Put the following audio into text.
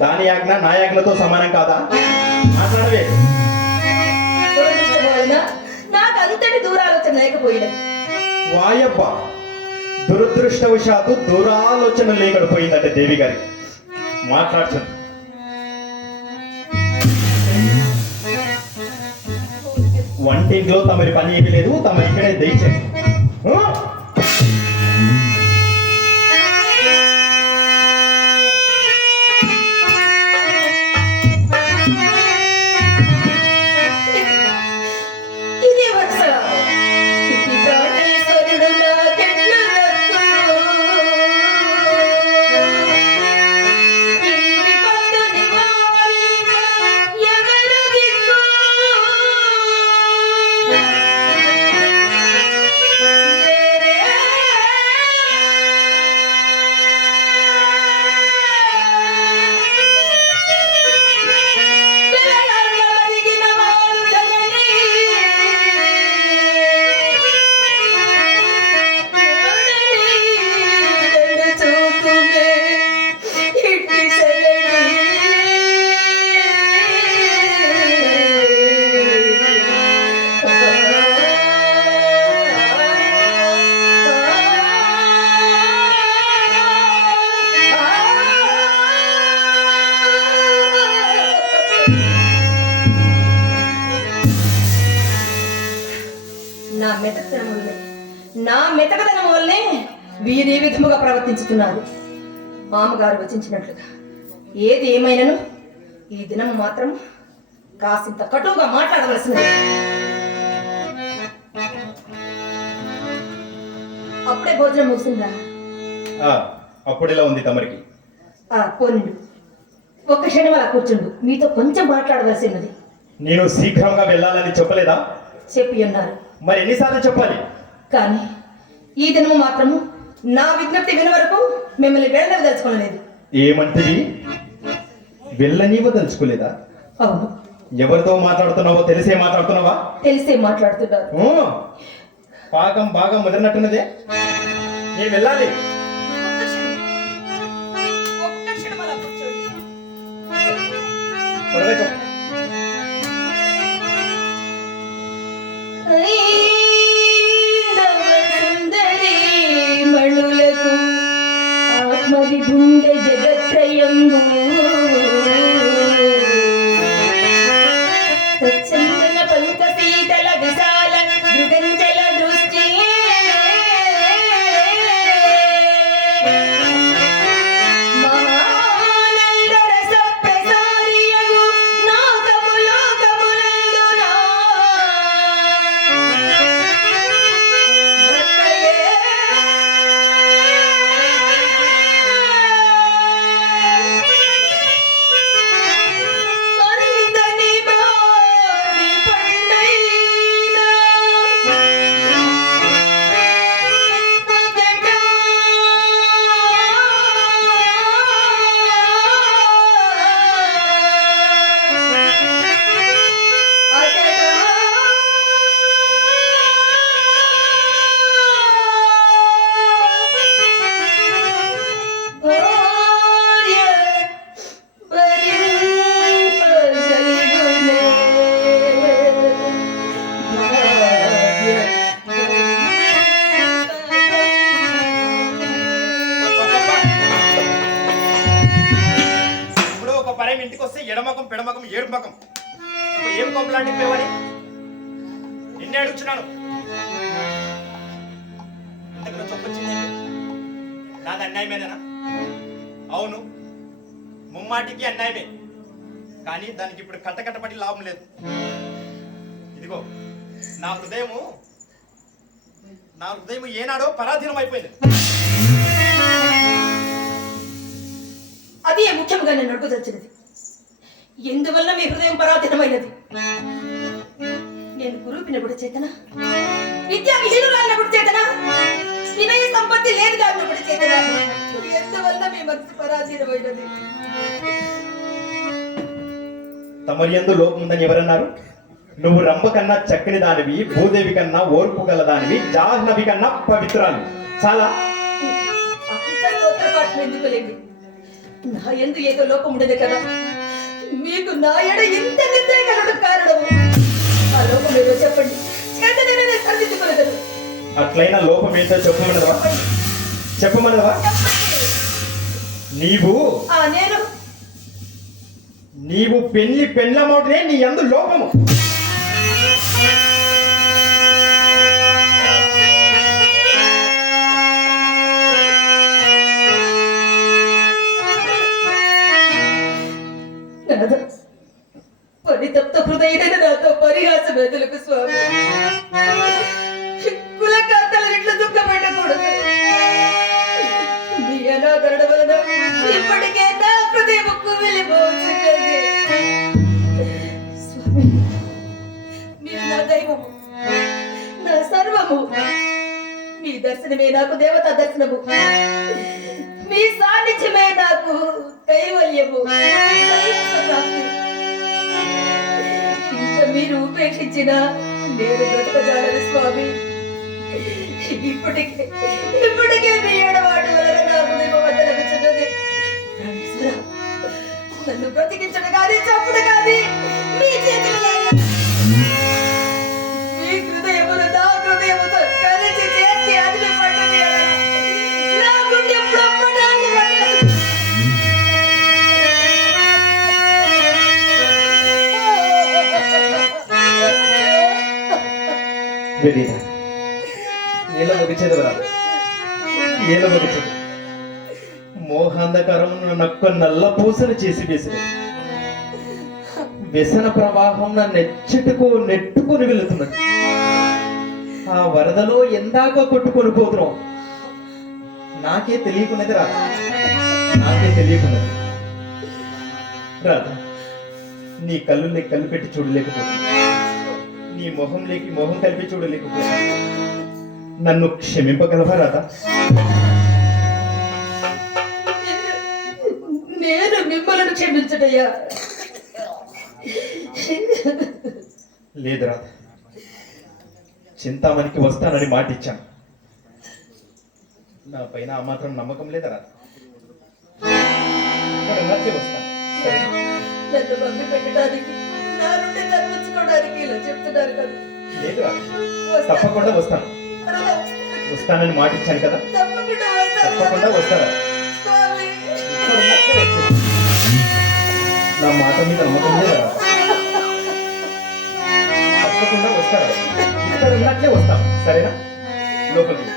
దాని యాజ్ఞ నా యాజ్ఞతో సమానం కాదా? మాట్లాడవే. దురదృష్టమైన నాకు అంతటి దూరాలోచన లేకపోయినా. వాయబ్బ దురదృష్టవశాత్తు దూరాలోచన లేకపోయిందంటే దేవి గారి. మాట్లాడుతుంది వంటింట్లో తమరి పని ఏమీ లేదు తమరి ఇక్కడే దయచేయండి. నా మెతకతనం వల్లే. నా మెతకతనం వల్లే వీరి విధముగా ప్రవర్తించుతున్నారు? మామగారు వచించినట్లుగా ఏది ఏమైనను ఈ దినం మాత్రం కాసింత కటువుగా మాట్లాడవలసింది అప్పుడే భోజనం ముగిసిందా? ఆ, అప్పుడెలా ఉంది తమరికి? ఆ, పోనిండు. ఒక్క క్షణం అలా కూర్చుండు. మీతో కొంచెం మాట్లాడవలసినది. నేను శీఘ్రంగా వెళ్ళాలని చెప్పలేదా? చెప్పి ఉన్నారు మరి ఎన్నిసార్లు చెప్పాలి? కానీ ఈ దినము మాత్రము నా విజ్ఞప్తి విన వరకు మిమ్మల్ని వెళ్ళదలుచుకోలేదు. ఏమంటివి వెళ్ళనీవ తలుచుకోలేదా అవును. ఎవరితో మాట్లాడుతున్నావో తెలిసే మాట్లాడుతున్నావా? తెలిసే మాట్లాడుతున్నారు. ఊ, పాకం బాగా ముదిరినట్టున్నదే. నేను వెళ్ళాలి. పరం ఇంటికి వస్తే ఎడమకం పెడమకం ఏడుమకం. ఏం కొంపలాంటి పేవని నిన్నే అడుగుతున్నాను ఇంతకు చొప్పొచ్చింది నాది అన్యాయమేనా అవును ముమ్మాటికి అన్యాయమే. కానీ దానికి ఇప్పుడు కట్టకట్టబడి లాభం లేదు. ఇదిగో నా హృదయము నా హృదయం ఏనాడో పరాధీనం అయిపోయింది అది ముఖ్యంగా నేను అడుగుదచ్చినది ఎందువల్ల మీ హృదయం పరాధీనమైనది నేను గురువుపినప్పుడు చేతన విద్యా విహీనురాలినప్పుడు చేతన వినయ సంపత్తి లేదు కానప్పుడు చేతన ఎందువల్ల మీ మనసు పరాధీనమైనది తమరి ఎందు లోపం ఉందని ఎవరన్నారు నువ్వు రంభ కన్నా చక్కని దానివి భూదేవి కన్నా ఓర్పు గల దానివి జాహ్నవి కన్నా పవిత్రాలు చాలా ఎందుకు లేండి నా ఎందు ఏదో లోపం ఉండదు కదా. మీకు నా ఎడ ఎంత నిందే కలడం కారణము? ఆ లోపం ఏదో చెప్పండి. చేతనే సరిదిద్దుకోలేదు అట్లయినా లోపం ఏంటో చెప్పమన్నదవా చెప్పమన్నదవా నీవు ఆ నేను. నీవు పెళ్ళి పెండ్లమౌటనే నీ అందు లోపము నాథ, పరితప్త హృదయుడైన నాతో పరిహాస ఎదులకు స్వామి. కుల కాతల రెట్లు దుఃఖపెట్టకూడదు నీ అనాదరణ వలన ఇప్పటికే నా హృదయం కుమిలిపోతున్నది స్వామి మీరు నా దైవము నా సర్వము. మీ దర్శనమే నాకు దేవతా దర్శనము. మీ సాన్నిధ్యమే నాకు కైవల్యము. ఇంత మీరు ఉపేక్షించిన నేను బ్రతకజాలను స్వామి. ఇప్పటికే ఇప్పటికే మీ ఏడవాటి వలన నా హృదయం వద్దలగుచున్నది రామేశ్వర, నన్ను బ్రతికించడం కానీ చప్పుడు కానీ మీ చేతులలో వెళ్ళిరా నీళ్ళ ముగిచేది రాదు ముగిచేది. మోహాంధకారం నక్క నల్ల పూసలు చేసి వేసింది. వ్యసన ప్రవాహం నా నెచ్చుటకు నెట్టుకొని వెళుతున్నది. ఆ వరదలో ఎందాక కొట్టుకొని పోతున్నాం. నాకే తెలియకున్నది రా. నాకే తెలియకున్నది. రాదా నీ కళ్ళు కళ్ళు పెట్టి చూడలేకపోతున్నా. నీ మొహంలోకి మొహం కలిపి చూడలేకపోతున్నా నన్ను క్షమింపగలవా రాదా నేను మిమ్మల్ని క్షమించటయ్యా. లేదు రాదా చింతామణికి వస్తానని మాట ఇచ్చాను నా పైన ఆ మాత్రం నమ్మకం లేదా రాదా మరి నచ్చి వస్తాను? నన్ను పెట్టడానికి నా నుండి తప్పించుకోవడానికి ఇలా చెప్తున్నారు కదా లేదు. తప్పకుండా వస్తాను. వస్తానని మాట ఇచ్చాను కదా తప్పకుండా వస్తాను. తప్పకుండా వస్తాను. నా మాట మీద నమ్మకం లేదా? తప్పకుండా వస్తాను ఇక్కడ ఉన్నట్లే వస్తాం సరేనా లోపలికి